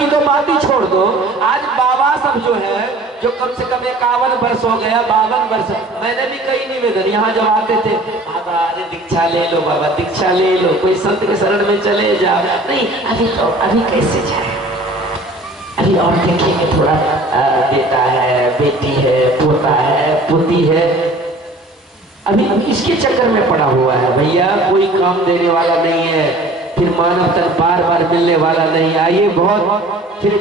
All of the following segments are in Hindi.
की तो बात ही छोड़ दो, आज बाबा सब जो है, जो कम से कम 51 वर्ष हो गया, 52 वर्ष, मैंने भी कई निवेदन यहाँ जब आते थे, बाबा अरे दीक्षा ले लो, बाबा दीक्षा ले लो, कोई संत के शरण में चले जाओ। नहीं, अभी कैसे जाए, अभी और देखेंगे, थोड़ा बेटा है, बेटी है, पोता है, पोती है, अभी इसके चक्कर में पड़ा हुआ है। भैया कोई काम देने वाला नहीं है, फिर मानव तन बार बार मिलने वाला नहीं। आइए, बहुत फिर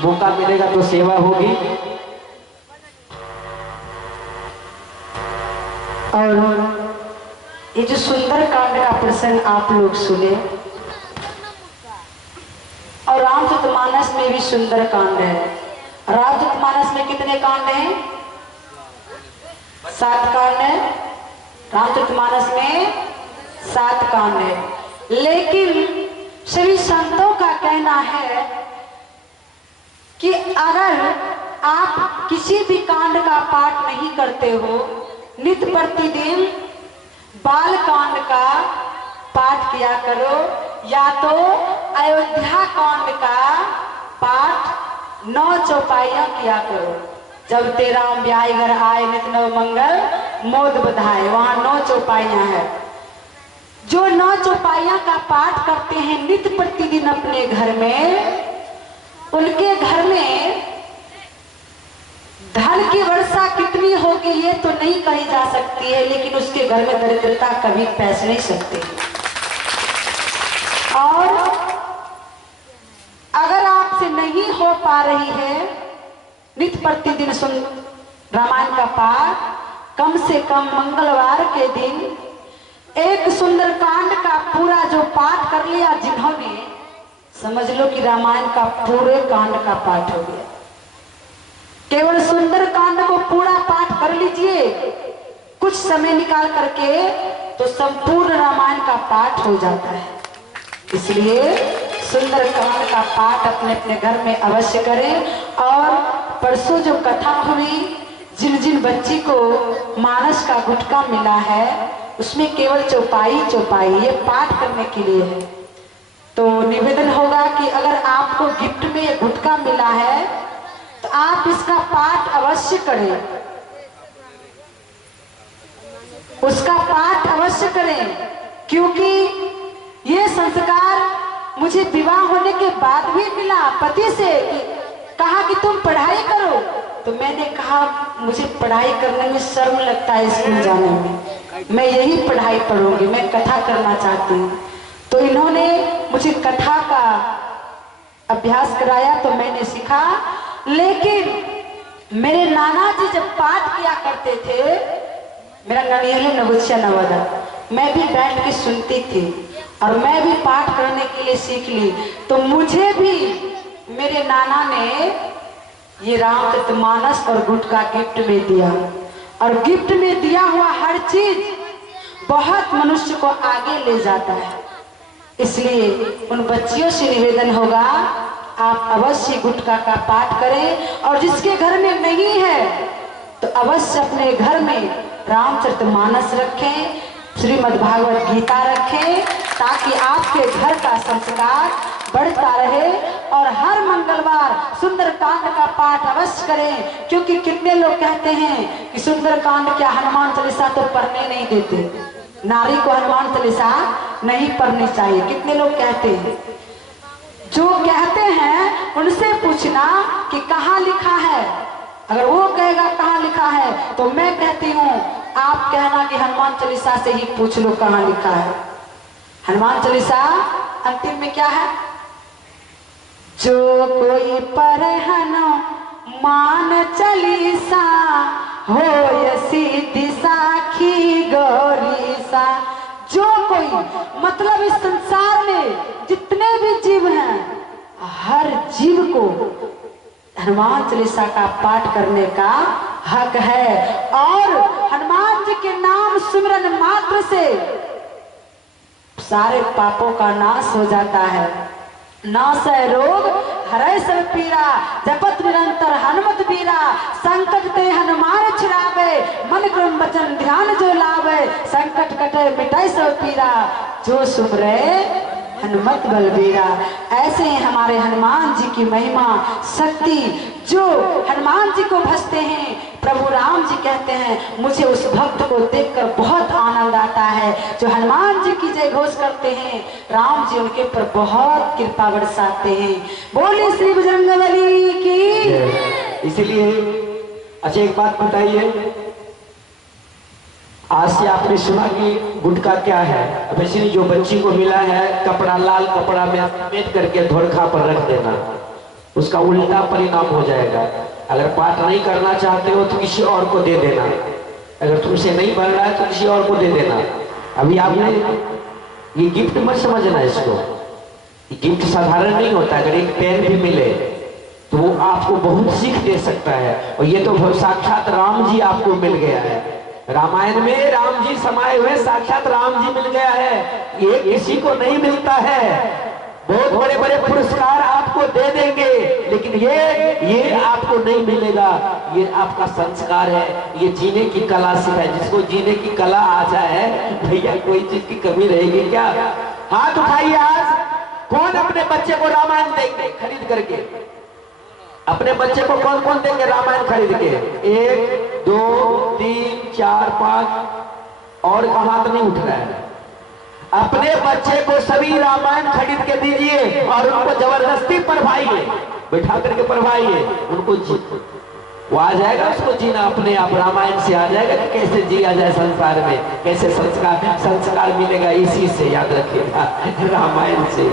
मौका मिलेगा तो सेवा होगी। और ये जो सुंदर कांड का प्रसंग आप लोग सुने, और रामचरितमानस में भी सुंदर कांड है। रामचरितमानस में कितने कांड हैं? 7 कांड है। रामचरितमानस में 7 कांड है, लेकिन सभी संतों का कहना है कि अगर आप किसी भी कांड का पाठ नहीं करते हो, नित्य प्रतिदिन बाल कांड का पाठ किया करो, या तो अयोध्या कांड का पाठ 9 चौपाइयां किया करो। जब तेरा ब्याह घर आए नित नव मंगल मोद बधाए, वहां 9 चौपाइयां है। जो 9 चौपाइयां का पाठ करते हैं नित्य प्रतिदिन अपने घर में, उनके घर में धन की वर्षा कितनी होगी ये तो नहीं कही जा सकती है, लेकिन उसके घर में दरिद्रता कभी पैस नहीं सकती। और अगर आपसे नहीं हो पा रही है नित्य प्रतिदिन सुन रामायण का पाठ, कम से कम मंगलवार के दिन एक सुंदर कांड का पूरा जो पाठ कर लिया जिन्होंने, समझ लो कि रामायण का पूरे कांड का पाठ हो गया। केवल सुंदर कांड को पूरा पाठ कर लीजिए कुछ समय निकाल करके, तो संपूर्ण रामायण का पाठ हो जाता है। इसलिए सुंदर कांड का पाठ अपने अपने घर में अवश्य करें। और परसों जो कथा हुई, जिन जिन बच्ची को मानस का गुटका मिला है, उसमें केवल चौपाई ये पाठ करने के लिए है। तो निवेदन होगा कि अगर आपको गिफ्ट में गुटका मिला है तो आप इसका पाठ अवश्य करें, उसका पाठ अवश्य करें, क्योंकि ये संस्कार मुझे विवाह होने के बाद भी मिला। पति से कहा कि तुम पढ़ाई करो, तो मैंने कहा मुझे पढ़ाई करने में शर्म लगता है, स्कूल जाने में, मैं यही पढ़ाई पढ़ूंगी, मैं कथा करना चाहती हूँ। तो इन्होंने मुझे कथा का अभ्यास कराया, तो मैंने सीखा। लेकिन मेरे नाना जी जब पाठ किया करते थे, मेरा ननियल नवोदय नवोदय, मैं भी बैठ के सुनती थी और मैं भी पाठ करने के लिए सीख ली। तो मुझे भी मेरे नाना ने ये रामचरितमानस और गुटका गिफ्ट में दिया, और गिफ्ट में दिया हुआ हर चीज बहुत मनुष्य को आगे ले जाता है। इसलिए उन बच्चियों से निवेदन होगा, आप अवश्य गुटका का पाठ करें, और जिसके घर में नहीं है तो अवश्य अपने घर में रामचरितमानस रखें, श्रीमद् भागवत गीता रखें, ताकि आपके घर का संस्कार बढ़ता रहे। और हर मंगलवार सुंदर कांड का पाठ अवश्य करें, क्योंकि कितने लोग कहते हैं कि सुंदर कांड क्या हनुमान चालीसा तो पढ़ने नहीं देते, नारी को हनुमान चालीसा नहीं पढ़नी चाहिए, कितने लोग कहते हैं। जो कहते हैं उनसे पूछना कि कहाँ लिखा है, अगर वो कहेगा कहाँ लिखा है, तो मैं कहती हूँ आप कहना कि हनुमान चालीसा से ही पूछ लो कहाँ लिखा है। हनुमान चालीसा अंतिम में क्या है? जो कोई पढ़े हनुमान चालीसा हो सिद्धि साखी गौरीसा। जो कोई, मतलब इस संसार में जितने भी जीव हैं, हर जीव को हनुमान चालीसा का पाठ करने का हक है। और हनुमान जी के नाम सुमिरन मात्र से सारे पापों का नाश हो जाता है। नाश है रोग हरै सब पीरा, जपत निरंतर हनुमत बीरा। संकट ते हनुमान छुड़ावे, मन क्रम वचन ध्यान जो लावे। संकट कटे मिटाई सब पीरा, जो सुमरे हनुमत बलबीरा। ऐसे ही हमारे हनुमान जी की महिमा शक्ति, जो हनुमान जी को भजते हैं, प्रभु राम जी कहते हैं मुझे उस भक्त को देखकर बहुत आनंद आता है। जो हनुमान जी की जय घोष करते हैं, राम जी उनके ऊपर बहुत कृपा बरसाते हैं। बोले श्री बजरंगबली की। इसलिए अच्छा एक बात बताइए, आज से आपने सुना कि गुटखा क्या है। अब ऐसे जो बच्ची को मिला है कपड़ा, लाल कपड़ा में समेट करके धोरखा पर रख देना, उसका उल्टा परिणाम हो जाएगा। अगर पाठ नहीं करना चाहते हो तो किसी और को दे देना, अगर तुमसे नहीं बन रहा है तो किसी और को दे देना। अभी आपने ये गिफ्ट मत समझना, इसको गिफ्ट साधारण नहीं होता। अगर एक पेन भी मिले तो वो आपको बहुत सीख दे सकता है, और ये तो साक्षात राम जी आपको मिल गया है। रामायण में राम जी समाये हुए साक्षात राम जी मिल गया है, ये किसी को नहीं मिलता है। बहुत बड़े बड़े पुरस्कार आपको दे देंगे, लेकिन ये आपको नहीं मिलेगा। ये आपका संस्कार है, ये जीने की कला से है। जिसको जीने की कला आ जाए भैया, कोई चीज की कमी रहेगी क्या? हाथ उठाइए। आज कौन अपने बच्चे को रामायण देंगे खरीद करके? अपने बच्चे को कौन कौन देंगे रामायण खरीद के? 1 2 3 4 5 और का हाथ नहीं उठ रहा है। अपने बच्चे को सभी रामायण खरीद के दीजिए और उनको जबरदस्ती पढ़वाइए, बैठा करके पढ़वाइए उनको। वो आ जाएगा, उसको जीना अपने आप रामायण से आ जाएगा कि कैसे जिया जाए संसार में, कैसे संस्कार मिलेगा। इसी से याद रखिएगा, रामायण से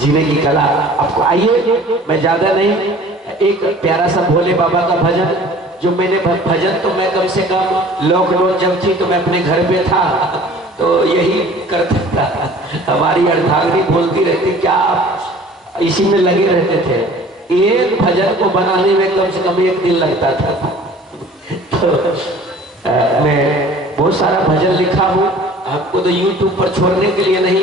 जीने की कला आपको। आइए, मैं ज्यादा नहीं, एक प्यारा सा भोले बाबा का भजन, जो मैंने भजन तो मैं कम से कम लॉकडाउन जब थी तो मैं अपने घर पे था तो यही करता था। हमारी अर्धांगिनी बोलती रहती, क्या आप इसी में लगे रहते थे? एक भजन को बनाने में कम से कम 1 दिन लगता था। तो मैं बहुत सारा भजन लिखा हूँ, हमको तो यूट्यूब पर छोड़ने के लिए नहीं